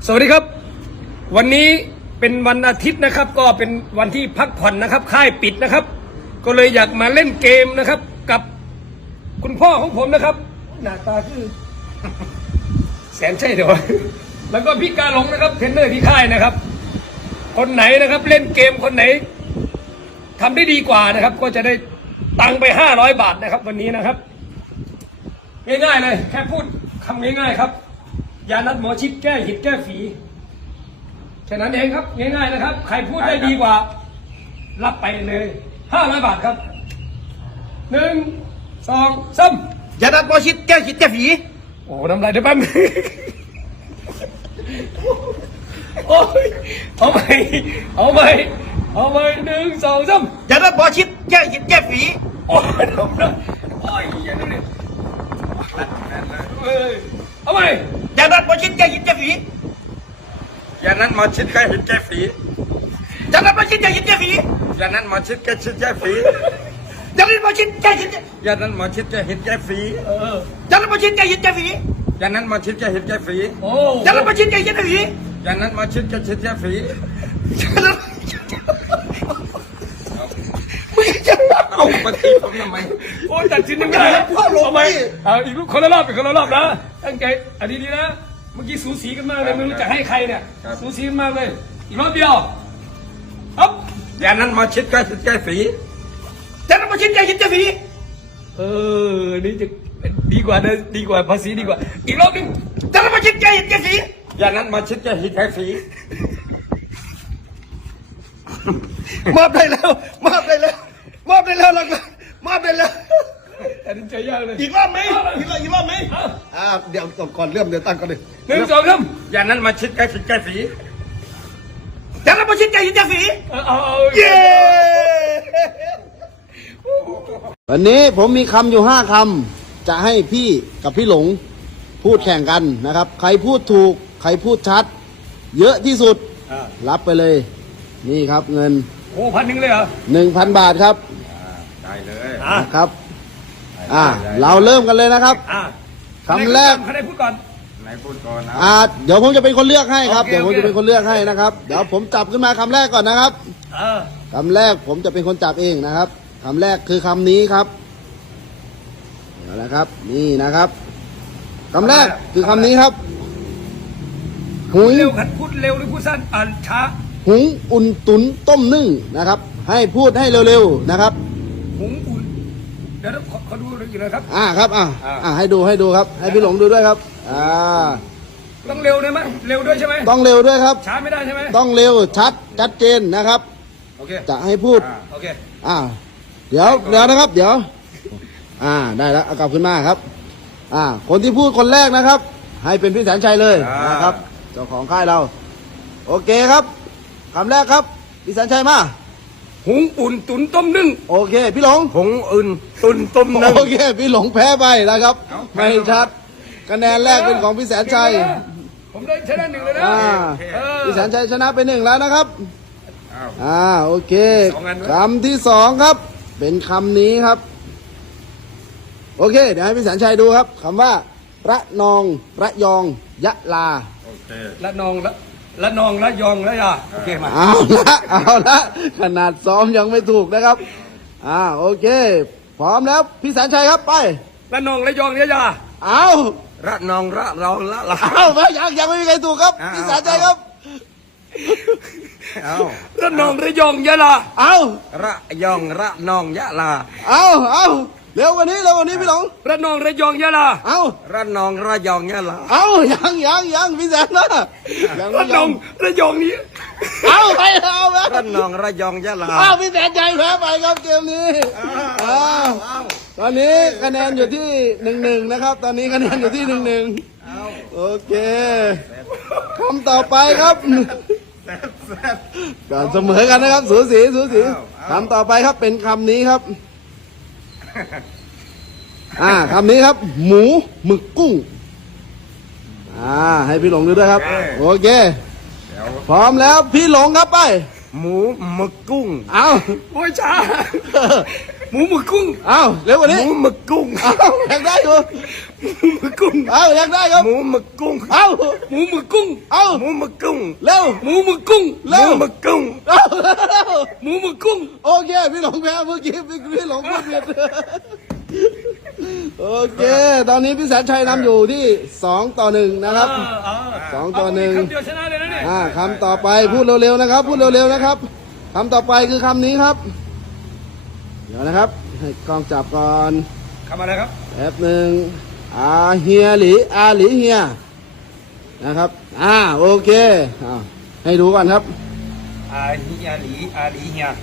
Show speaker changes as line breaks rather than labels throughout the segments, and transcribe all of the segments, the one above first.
สวัสดีครับวันนี้เป็นวันอาทิตย์นะครับก็เป็นวันที่พักผ่อนนะครับค่ายปิดนะครับก็เลยอยากมาเล่นเกมนะครับกับคุณพ่อของผมนะครับหน้าตาคือ แสนใช่เดี๋ยวแล้วก็พี่กาหลงนะครับเทรนเนอร์ที่ค่ายนะครับคนไหนนะครับเล่นเกมคนไหนทำได้ดีกว่านะครับก็จะได้ตังค์ไป500 บาทนะครับวันนี้นะครับง่ายๆเลยแค่พูดคำง่ายๆครับยานัดหมอชิดแก้หิดแก้ฝีแค่นั้นเองครับง่ายๆนะครับใครพูดได้ดีกว่ารับไปเลย500 บาทครับ1 2 3
ยานัดหมอชิดแก้หิดแก้ฝี
โอ้น้ำลายเดี๋ยวแป๊บโอ้ยเอาใหม่1 2 3
ยานัดหมอชิดแก้หิดแก้ฝี
โอ้ยน้ำลายโอ้ยอย่าดูดิเอาใหม่
ยานัดหมอชิดแก้หิดแก้ฝี
ยานั้นหมอชิดแก้หิดแก้ฝี
ยานัดหมอชิดแก้หิดแก้ฝี
ยานั้นหมอชิดแก้ชิดแก้ฝี
ยานัดหมอชิดแก้หิด
ยานั้นหมอชิดแก้หิดแก้ฝี
ยานัดหมอชิดแก้หิดแก้ฝี
ยานั้นหมอชิดแก้หิดแก้ฝี
โอ้
ยานัดหมอชิดแก้หิดแก้ฝี
ยานั้นหมอชิดแก้ชิดแก้ฝี
มึงจะ
เอาปฏิผมทำไม
โอ้ตัดสินยังไงเอาไหมอีกลูกคนละรอบนะตั้งใจอันนี้ดีนะเมื่อกี้สูสีกันมากเลยไม่รู้จะให้ใครเนี่ยสูสีกันมากเลยอีกรอบเดียวอ๊บ
ยานั้นหมอชิดแก้ชิดแก้ฝี
ยานัดหมอชิดแก้หิดแก้ฝี
นี่จะดีกว่านะดีกว่าภาษีดีกว่าอีกรอบนึง
ยานัดหมอชิดแก้หิดแก้ฝี
ยานั้นหมอชิดแก้หิดแก้ฝี
มอบได้แล้วมอบได้แล้วมอบได้แล้วแล้วมอบได้แล้ว
อันนี้ใจยากเลย
อีกรอบไหมอีกรอบไหมเดี๋ยวก่อนเริ่มเดี๋ยวตั้งก่อนเลย
1 2 3
ยานั้นหมอชิดแก้ชิดแก้ฝี
ยานัดหมอชิดแก้หิดแก้ฝี
เอา
เย้วันนี้ผมมีคำอยู่5 คำจะให้พี่กับพี่หลงพูดแข่งกันนะครับใครพูดถูกใครพูดชัดเยอะที่สุดรับไปเลยนี่ครับเงิน
โอ้1,000เลยเหรอ
1,000 บาทครับ
ได้เลย
นะครับเราเริ่มกันเลยนะครับคำแรก
ใครได้พูดก่อน
ไหนพูดก่อนนะ
เดี๋ยวผมจะเป็นคนเลือกให้ครับ
โอเค
เดี๋ยวผมจะเป็นคนเลือกให้นะครับเดี๋ยวผมจับขึ้นมาคำแรกก่อนนะครับคำแรกผมจะเป็นคนจับเองนะครับคำแรกคือคำนี้ครับเดี๋ยวนะครับนี่นะครับคำแรกคือคำนี้ครับหุย
เร็วขัดพูดเร็วหรือพูดสั้นช้า
หุงอุ่นตุ๋นต้มนึ่งนะครับให้พูดให้เร็วๆนะครับ
หุงอุ่นเดี๋ยวขอดูอยู่เลยครับ
ครับให้ดูครับให้พี่หลงดูด้วยครับ
ต้องเร็วได้ไหมเร็วด้วยใช่ไหม
ต้องเร็วด้วยครับ
ช้าไม่ได้ใช่ไหม
ต้องเร็วชัดเจนนะครับ
โอเค
จะให้พูด
โอเค
เดี๋ยวนะครับ เดี๋ยวได้แล้วเอากลับขึ้นมาครับคนที่พูดคนแรกนะครับ ให้เป็นพี่แสนชัยเลยนะครับเจ้าของค่ายเราโอเคครับคำแรกครับพี่แสนชัยมา
หุงอุ่นตุ๋นต้มนึ่ง
โอเคพี่หลง
ผงอื่นตุนต้มนึ่ง
โอเคพี่หลงแพ้ไปนะครับไม่ชัดคะแนนแรกเป็นของพี่แสนชัย
ผมได้ชนะ1เลยนะ
พี่แสนชัยชนะไป1แล้วนะครับโอเค
สองอันไหม
คำที่2ครับเป็นคำนี้ครับโอเคเดี๋ยวให้พี่แสนชัยดูครับคำว่าระนองระยองยะลา
โอเค
ละนองละยองละยาโอเคมา
เอาละขนาดซ้อมยังไม่ถูกนะครับโอเคพร้อมแล้วพี่แสนชัยครับไป
ละนองละยองละยา
เอา
ระนองระเราละลา
ยังไม่มีใครถูกครับพี่แสนชัยครับ
เอา
ละนองละยองยะลา
เอา
ระยองระนองยะลา
เอาเร็วกว่านี้พี่หลง
ละนองละยองยะลา
เอา
ระนองระยองยะลา
ยังพี่แสนนะยัง
ละนองละยองนี้
เอาไประ
นองระยองยะลา
พี่แสนใจแพ้ไปครับเกมนี้ตอนนี้คะแนนอยู่ที่1-1นะครับ ตอนนี้คะแนนอยู่ที่1-1โอเคคำต่อไปครับก่อนเสมอกันนะครับสูสีคำต่อไปครับเป็นคำนี้ครับคำนี้ครับ หมูหมึกกุ้งให้พี่หลงดูด้วยครับโอเคพร้อมแล้วพี่หลงครับไป
หมูหมึกกุ้ง
เอา
โอ้ยช้าหมูหมึกกุ้ง
อ้าวเร็วกว่า
ห
นี้
มูหมึกกุ้ง
อ้าวอยากได้อยู่
หมูหมึกกุ้ง
อ้าวอยากได้ครับ
หมูหมึกกุ้ง
อ้าว
หมูหมึกกุ้ง
อ้าว
หมูหมึกกุ้ง
เร็ว
หมูหมึกกุ้ง
หมูหมึกกุ้ง
อ้าว
หมูหมึกกุ้ง
โอเคพี่หลงแพ้เมื่อกี้พี่หลงพูดผิดโอเค ตอนนี้พี่แสนชัยนำอยู่ที่2-1นะครับ 2-1
คำเดียวชนะเลยนะเนี่ย
คำต่อไปพูดเร็วๆนะครับ พูดเร็วๆนะครับคำต่อไปคือคำนี้ครับ เดี๋ยวนะครับ ให้กล้องจับก่อน
คำอะไรครับ
แป๊บหนึ่งเฮียหลีหลีเฮียนะครับโอเคให้ดูก่อนครับ
อาลีเฮีย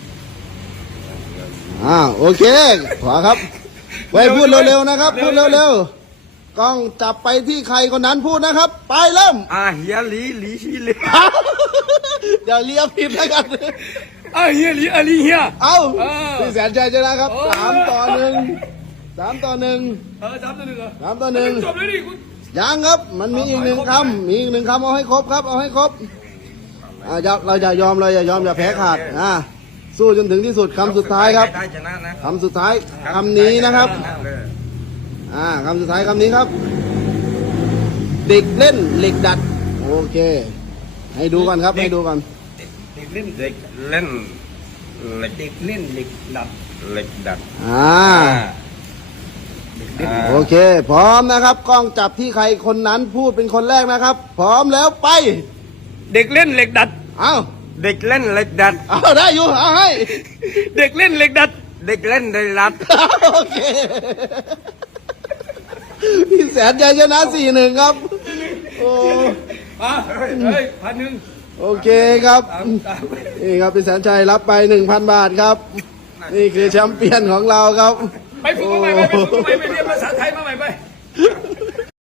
โอเคขอครับ ไว้พูดเร็วๆนะครับ พูดเร็วๆกล้องจับไปที่ใครคนนั้นพูดนะครับ ไปเริ่ม
เฮียหลีฮีเล
เดี๋ยวเลียผิดแล้วกัน
อาเฮียอาลีเฮีย
เอา
เออ
พี่แสนชัยชนะครับ
โอ้
3-1
จบเลยดิคุณ
ยังครับ มันมีอีกหนึ่งคำมีอีกหนึ่งคำเอาให้ครบครับ เอาให้ครบเราอย่ายอมอย่าแพ้ขาดสู้จนถึงที่สุดคำสุดท้ายครับ
ได้ชนะนะ
คำสุดท้ายคำนี้นะครับคำสุดท้ายคำนี้ครับ เด็กเล่นเหล็กดัด โอเค ให้ดูก่อนครับให้ดูก่อน
เด็กเล่น
เด็กเล่นเหล็ก
เด็กเล่นเหล็กดัด
เหล็กดัด
โอเค พร้อมนะครับ กล้องจับที่ใครคนนั้นพูดเป็นคนแรกนะครับ พร้อมแล้วไป
เด็กเล่นเหล็กดัด
เอา
เด็กเล่นเหล็กดัด
เอาได้อยู่เอาให้
เด็กเล่นเหล็กดัด
เด็กเล่นเหล็กดัด
โอเคพี่แสนใจชนะ 4-1 ครับ โอ้
เฮ้ย1,000
โอเคครับ
ตาม
นี่ครับพี่แสนชัยรับไป 1,000 บาทครับ นี่คือแชมป์เปี้ยนของเราครับ
ไปฝึกมาใหม่ไปเรียนภาษา